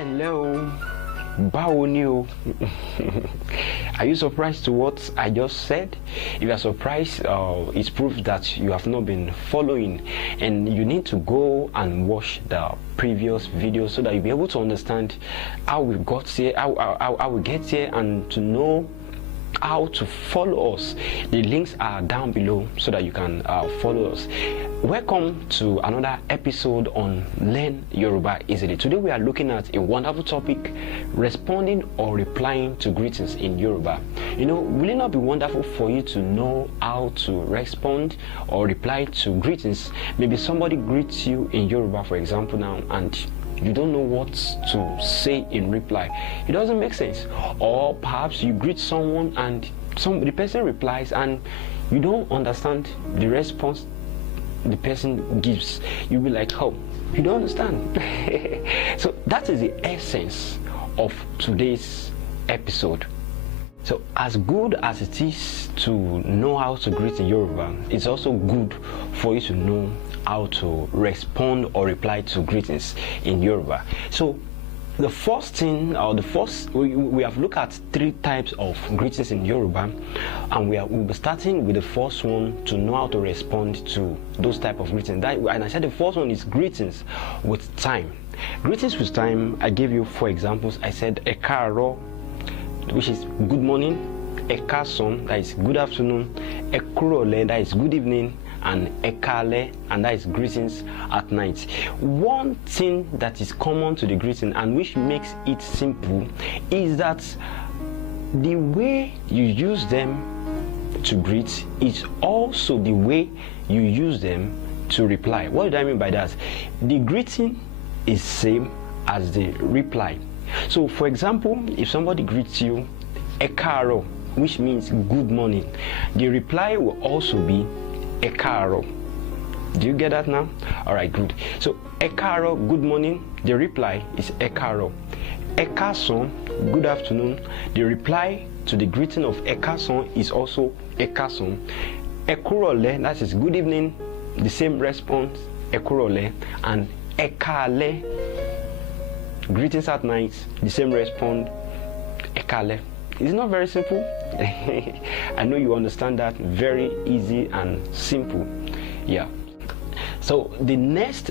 Hello, báwo ni o? Are you surprised to what I just said? If you are surprised, it's proof that you have not been following, and you need to go and watch the previous video so that you'll be able to understand how we got here, how we get here, and to know how to follow us. The links are down below so that you can follow us. Welcome to another episode on Learn Yoruba Easily. Today we are looking at a wonderful topic: responding or replying to greetings in Yoruba. You know, will it not be wonderful for you to know how to respond or reply to greetings? Maybe somebody greets you in Yoruba, for example, now, and you don't know what to say in reply. It doesn't make sense. Or perhaps you greet someone and the person replies and you don't understand the response the person gives. You'll be like, oh, you don't understand. So that is the essence of today's episode. So as good as it is to know how to greet in Yoruba, it's also good for you to know how to respond or reply to greetings in Yoruba. So the first thing, or we have looked at three types of greetings in Yoruba, and we'll be starting with the first one to know how to respond to those type of greetings. And I said the first one is greetings with time. Greetings with time, I gave you 4 examples. I said ẹ káàárọ̀, which is good morning; ẹ káàsán, that is good afternoon; ẹ kúrọ̀lẹ́, that is good evening; and ẹ káalẹ́, and that is greetings at night. One thing that is common to the greeting and which makes it simple is that the way you use them to greet is also the way you use them to reply. What do I mean by that? The greeting is same as the reply. So for example, if somebody greets you ẹ káàárọ̀, which means good morning, the reply will also be ẹ káàárọ̀. Do you get that now? All right, good. So ẹ káàárọ̀, good morning, the reply is ẹ káàárọ̀. Ẹ káàsán, good afternoon, the reply to the greeting of ẹ káàsán is also ẹ káàsán. Ẹ kúrọ̀lẹ́, that is good evening, the same response, ẹ kúrọ̀lẹ́. And ẹ káalẹ́, greetings at night, the same response, ẹ káalẹ́. It's not very simple. I know you understand that. Very easy and simple. Yeah. So the next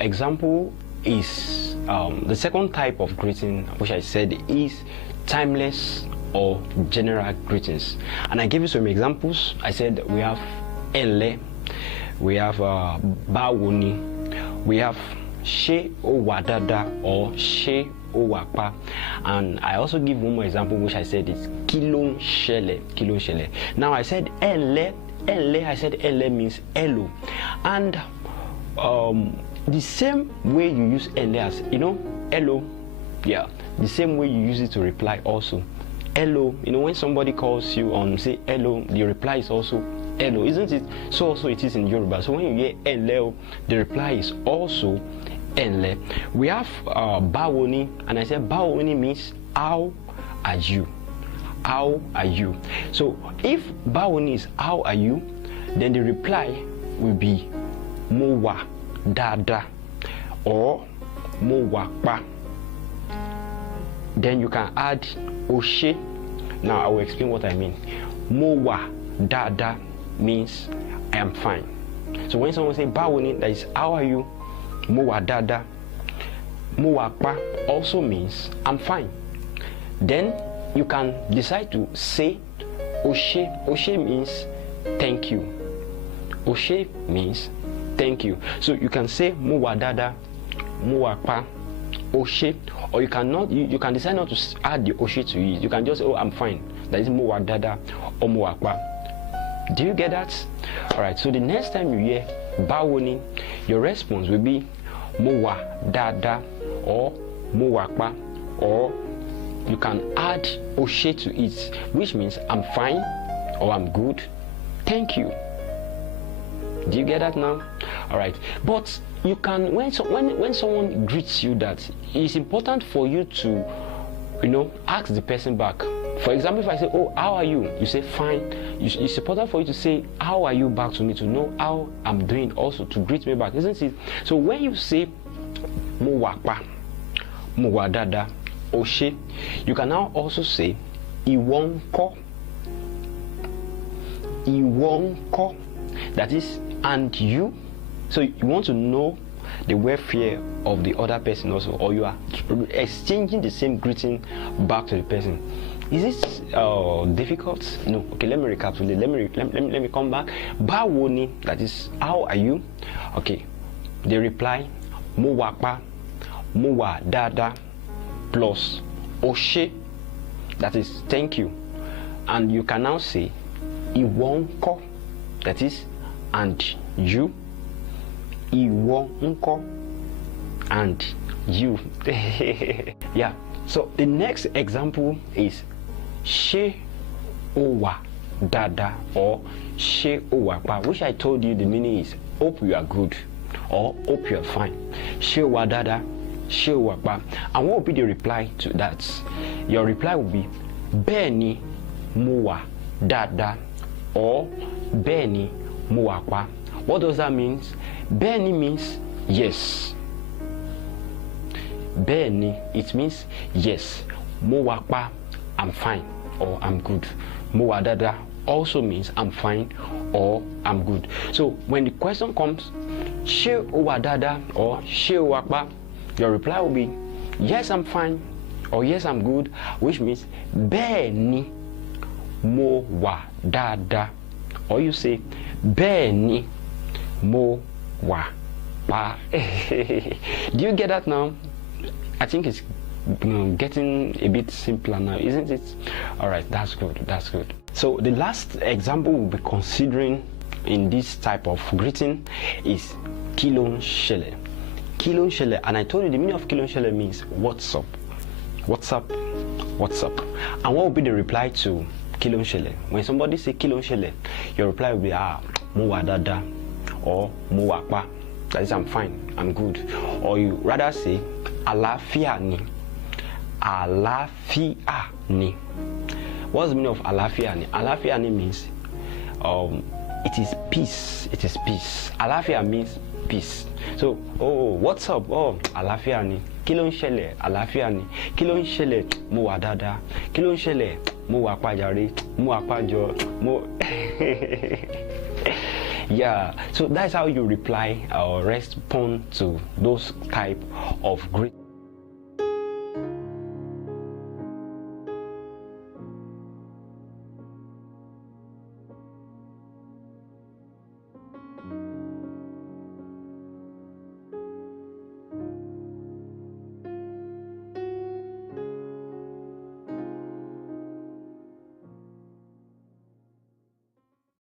example is the second type of greeting, which I said is timeless or general greetings. And I gave you some examples. I said we have ẹǹlẹ́, we have báwo ni, we have ṣé ó wà dáadáa or ṣé ó wà pa. And I also give one more example, which I said is kí ló ń ṣẹlẹ̀, kí ló ń ṣẹlẹ̀. Now I said ẹǹlẹ́, I said ẹǹlẹ́ means hello. And the same way you use ẹǹlẹ́ as, you know, hello, yeah, the same way you use it to reply also. Hello, you know, when somebody calls you on say hello, the reply is also hello, isn't it? So also it is in Yoruba. So when you hear ẹǹlẹ́, the reply is also ẹǹlẹ́. We have báwo ni, and I said báwo ni means how are you? How are you? So if báwo ni is how are you, then the reply will be mo wà dáadáa or mo wà pa. Then you can add o ṣé. Now I will explain what I mean. Mo wà dáadáa means I am fine. So when someone say báwo ni, that is how are you. Mo wà dáadáa, mo wà pa also means I'm fine. Then you can decide to say o ṣé. O ṣé means thank you. O ṣé means thank you. So you can say mo wà dáadáa, mo wà pa, o ṣé. Or you can decide not to add the o ṣé to it. You can just say, oh, I'm fine. That is mo wà dáadáa or mo wà pa. Do you get that? All right. So the next time you hear báwo ni, your response will be mo wà dáadáa or mo wà pa, or you can add o ṣé to it, which means I'm fine or I'm good, thank you. Do you get that now? All right. But you can, when someone greets you, that it's important for you to, you know, ask the person back. For example, if I say, oh, how are you? You say, fine. It's important for you to say, how are you back to me, to know how I'm doing, also to greet me back, isn't it? So when you say, mo wà pa, mo wà dáadáa, o ṣé. You can now also say ìwọ ńkọ́. Ìwọ ńkọ́. That is, and you. So you want to know the welfare of the other person also, or you are exchanging the same greeting back to the person. Is this difficult? No. Okay, let me recapitulate. Let me come back. Báwo ni, that is, how are you? Okay, they reply mo wà pa, mo wà dáadáa, plus o ṣé, that is, thank you. And you can now say ìwọ ńkọ́, that is, and you. Ìwọ ńkọ́, and you. Yeah. So the next example is ṣé o wà dáadáa or ṣé o wà pa, which I told you the meaning is hope you are good or hope you are fine. Ṣé o wà dáadáa, ṣé o wà pa. And what will be the reply to that? Your reply will be bẹ́ẹ̀ ni mo wà dáadáa or bẹ́ẹ̀ ni mo wà pa. What does that mean? Bẹ́ẹ̀ ni means yes. Bẹ́ẹ̀ ni, it means yes. Mo wà pa, I'm fine or I'm good. Mo wà dáadáa also means I'm fine or I'm good. So when the question comes, ṣé o wà dáadáa or ṣé o wà pa, your reply will be yes, I'm fine or yes, I'm good, which means bẹ́ẹ̀ ni mo wà dáadáa, or you say bẹ́ẹ̀ ni mo wà pa. Do you get that now? I think it's getting a bit simpler now, isn't it? All right, that's good. That's good. So the last example we'll be considering in this type of greeting is kí ló ń ṣẹlẹ̀. Kí ló ń ṣẹlẹ̀, and I told you the meaning of kí ló ń ṣẹlẹ̀ means what's up, what's up, what's up. And what will be the reply to kí ló ń ṣẹlẹ̀? When somebody say kí ló ń ṣẹlẹ̀, your reply will be mo wà dáadáa or mo wà pa, that is, I'm fine, I'm good. Or you rather say àlàáfíà ni. Àlàáfíà ni. What's the meaning of àlàáfíà ni? Àlàáfíà ni means it is peace. It is peace. Àlàáfíà means peace. So, oh, what's up? Oh, àlàáfíà ni. Kí ló ń ṣẹlẹ̀? Àlàáfíà ni. Kí ló ń ṣẹlẹ̀? Mo wà dáadáa. Kí ló ń ṣẹlẹ̀? Mo wà pa jàre. Mo wà pa jọ. Mo. Yeah. So that's how you reply or respond to those type of greetings.